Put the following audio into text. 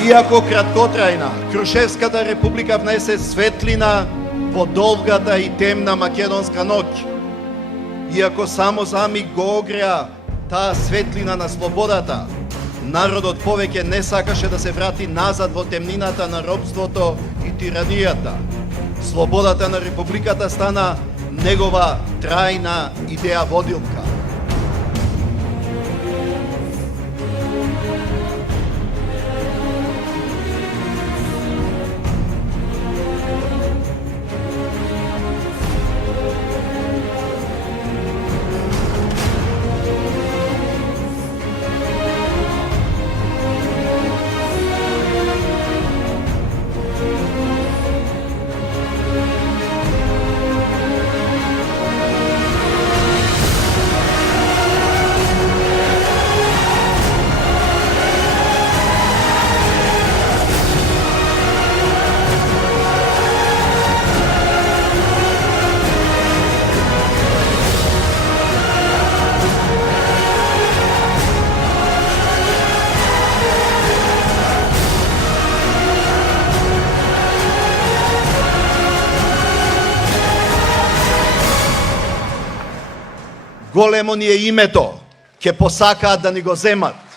Иако краткотрајна, Крушевската република внесе светлина во долгата и темна македонска ноќ. Иако само за миг го огреа таа светлина на слободата, народот повеќе не сакаше да се врати назад во темнината на робството и тиранијата. Слободата на републиката стана негова трајна идеја водилка. Големо ни е името, ќе посакаат да ни го земат.